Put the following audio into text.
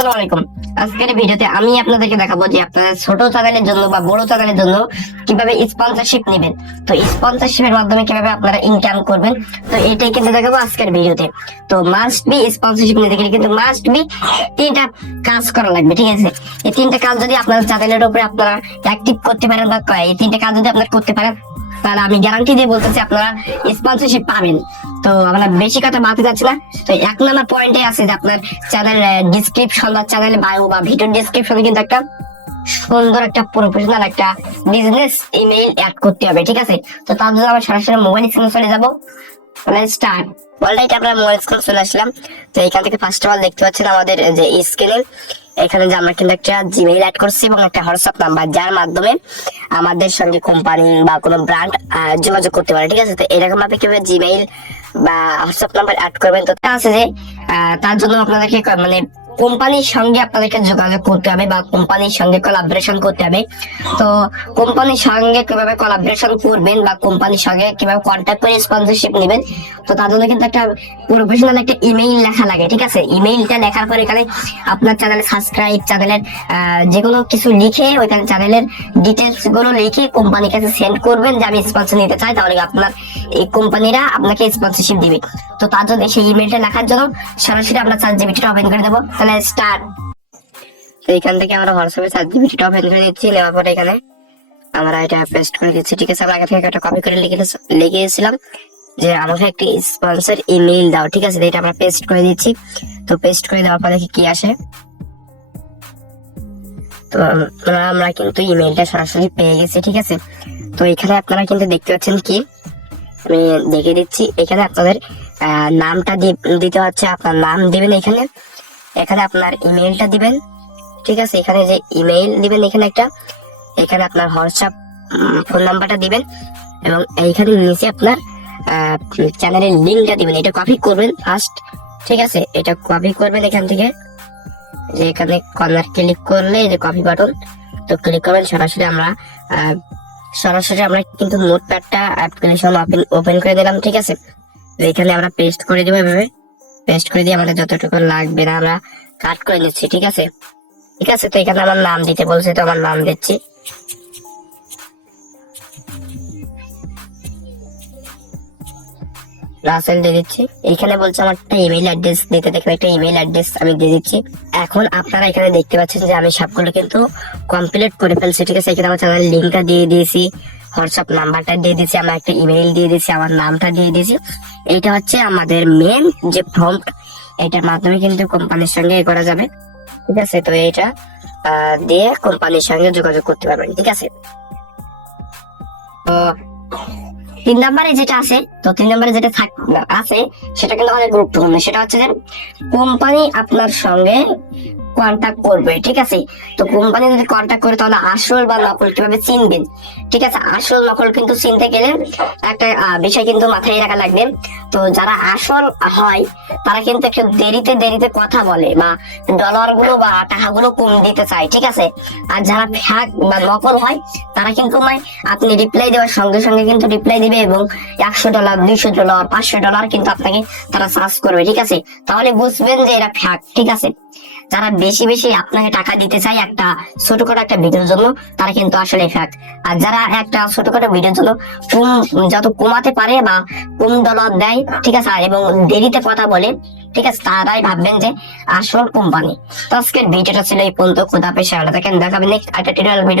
আসসালামু আলাইকুম আজকের ভিডিওতে আমি আপনাদেরকে দেখাবো যে আপনাদের ছোট চ্যানেলের জন্য বা বড় চ্যানেলের জন্য কীভাবে স্পন্সরশিপ নেবেন। তো স্পন্সরশিপের মাধ্যমে কীভাবে আপনারা ইনকাম করবেন, তো এটাই কিন্তু দেখাবো আজকের ভিডিওতে। তো মাস্ট বি স্পন্সরশিপ নিতে গেলে কিন্তু মাস্ট বি তিনটা কাজ করা লাগবে, ঠিক আছে? এই তিনটা কাজ যদি আপনার চ্যানেলের উপরে আপনারা অ্যাক্টিভ করতে পারেন বা এই তিনটা কাজ যদি আপনারা করতে পারেন, তাহলে আমি গ্যারান্টি দিয়ে বলতেছি আপনারা স্পন্সরশিপ পাবেন। তো আমরা বেশি কথা না। তো এক নম্বর পয়েন্টে আছে যে আপনার চ্যানেল ডিসক্রিপশন বা চ্যানেল বা ভিডিও ডিসক্রিপশনে কিন্তু একটা সুন্দর একটা প্রফেশনাল একটা বিজনেস ইমেইল অ্যাড করতে হবে, ঠিক আছে? তো তার জন্য আমরা সরাসরি মোবাইল চলে যাব। তাহলে স্টার্ট অলরাইট আমরা মোবাইল চলে আসলাম। তো এখান থেকে ফার্স্ট অফ অল দেখতে পাচ্ছেন আমাদের যে স্ক্রিনে এখানে যে আমরা কিন্তু একটা জিমেইল অ্যাড করছি এবং একটা হোয়াটসঅ্যাপ নাম্বার যার মাধ্যমে আমাদের সঙ্গে কোম্পানি বা কোনো ব্র্যান্ড যোগাযোগ করতে পারে, ঠিক আছে? তো এরকম ভাবে কীভাবে জিমেইল বা হোয়াটসঅ্যাপ নাম্বার অ্যাড করবেন। তো আছে যে তার জন্য আপনাদেরকে মানে কোম্পানির সঙ্গে আপনাদেরকে যোগাযোগ করতে হবে বা কোম্পানির সঙ্গে কোলাবরেশন করতে হবে। তো কোম্পানির সঙ্গে কীভাবে কোলাবরেশন করবেন বা কোম্পানির সঙ্গে কীভাবে কন্ট্যাক্ট করে স্পন্সরশিপ নেবেন, তো তার জন্য কিন্তু একটা প্রফেশনাল একটা ইমেইল লেখা লাগে, ঠিক আছে? ইমেইলটা লেখার পর এখানে আপনার চ্যানেল সাবস্ক্রাইব চ্যানেলের যে কোনো কিছু লিখে ওইখানে চ্যানেলের ডিটেলসগুলো লিখে কোম্পানির কাছে সেন্ড করবেন যে আমি স্পন্সর নিতে চাই, তাহলে আপনার এই কোম্পানিরা আপনাকে স্পন্সরশিপ দিবে। তো তার জন্য সেই ইমেলটা লেখার জন্য সরাসরি আমরা চার জিবিটা ওপেন করে দেবো। তাহলে স্টার্ট তো এখান থেকে আমরা হোয়াটসঅ্যাপে চার জিবিটা ওপেন করে দিচ্ছি, নেওয়ার পরে এখানে আমরা এটা পেস্ট করে দিচ্ছি, ঠিক আছে? আমরা আগে থেকে একটা কপি করে লিখে লিখে গেছিলাম যে আমাকে একটি স্পন্সর ইমেইল দাও, ঠিক আছে? এটা আমরা পেস্ট করে দিচ্ছি। তো পেস্ট করে দেওয়ার পর কি আসে। তো আমরা কিন্তু ইমেইলটা সরাসরি পেয়ে গেছি, ঠিক আছে? তো এখানে আপনারা কিন্তু দেখতে পাচ্ছেন কি? আমি দেখে দিচ্ছি, এখানে আপনাদের নামটা দিতে হচ্ছে, আপনার নাম দিবেন এখানে। এখানে আপনার ইমেইলটা দিবেন, ঠিক আছে? এখানে যে ইমেইল দিবেন এখানে একটা, এখানে আপনার হোয়াটসঅ্যাপ ফোন নাম্বারটা দিবেন এবং এইখানে নিচে আপনার চ্যানেলের লিঙ্কটা দিবেন। এটা কপি করবেন ফার্স্ট ঠিক আছে? এটা কপি করবেন এখান থেকে। যে এখানে কর্নার ক্লিক করলে যে কপি বাটন তো ক্লিক করবেন। সরাসরি আমরা সরাসরি আমরা কিন্তু নোটপ্যাডটা অ্যাপ্লিকেশন ওপেন ওপেন করে দিলাম, ঠিক আছে? এখানে আমরা পেস্ট করে দেবো এভাবে। পেস্ট করে দিয়ে আমাদের যতটুকু লাগবে না আমরা কাট করে নিচ্ছি, ঠিক আছে? ঠিক আছে, তো এখানে আমার নাম দিতে বলছে, তো আমার নাম দিচ্ছি। রাসেল দিয়ে দিচ্ছি। এখানে বলছে আমার একটা ইমেল অ্যাড্রেস দিতে দেখেন একটা ইমেল অ্যাড্রেস আমি দিয়ে দিচ্ছি। এখন আপনারা এখানে দেখতে পাচ্ছেন যে আমি সবগুলো কিন্তু কমপ্লিট করে ফেলছি, ঠিক আছে? এখানে আমার চ্যানেল লিঙ্কটা দিয়ে দিয়েছি। হোয়াটসঅ্যাপ নাম্বারটা দিয়ে দিয়েছি আমার একটা ইমেল দিয়ে দিয়েছি আমার নামটা দিয়ে দিয়েছি। এটা হচ্ছে আমাদের মেন যে ফর্ম এটার মাধ্যমে কিন্তু কোম্পানির সঙ্গে এ করা যাবে। ঠিক আছে? তো আহ, দিয়ে কোম্পানির সঙ্গে যোগাযোগ করতে পারবেন ঠিক আছে? তো তিন নম্বরে যেটা আছে, তো তিন নম্বরে যেটা আছে, সেটা কিন্তু অনেক গুরুত্বপূর্ণ। সেটা হচ্ছে যে, কোম্পানি আপনার সঙ্গে কন্ট্যাক্ট করবে, ঠিক আছে? তো কোম্পানি যদি কন্ট্যাক্ট করে, তাহলে আসল বা নকল কীভাবে চিনবেন? ঠিক আছে? আসল, নকল কিন্তু চিনতে গেলে একটা বিষয় কিন্তু মাথায় রাখা লাগবে। তো যারা আসল হয়, তারা কিন্তু একটু দেরিতে দেরিতে কথা বলে বা ডলারগুলো বা টাকাগুলো কম দিতে চায়, ঠিক আছে? আর যারা ফ্যাক বা নকল হয় তারা কিন্তু মানে আপনি রিপ্লাই দেওয়ার সঙ্গে সঙ্গে কিন্তু রিপ্লাই দিবে এবং একশো ডলার দুইশো ডলার পাঁচশো ডলার কিন্তু আপনাকে তারা চার্জ করবে, ঠিক আছে? তাহলে বুঝবেন যে এরা ফ্যাক ঠিক আছে? যারা বেশি বেশি আপনাকে টাকা দিতে চায় একটা ছোটখাটো একটা ভিডিওর জন্য, তারা কিন্তু আসলে ফ্যাক আর যারা একটা ছোটখাটো ভিডিওর জন্য কম, যত কমাতে পারে বা কম ডলার দেয়, ঠিক আছে? এবং দেরিতে কথা বলে, ঠিক আছে? তারাই ভাববেন যে আসল কোম্পানি তো আজকের ভিডিওটা ছিল এই পর্যন্ত। খোদা পেশা দেখেন দেখাবেন একটা টিউটোরিয়াল ভিডিও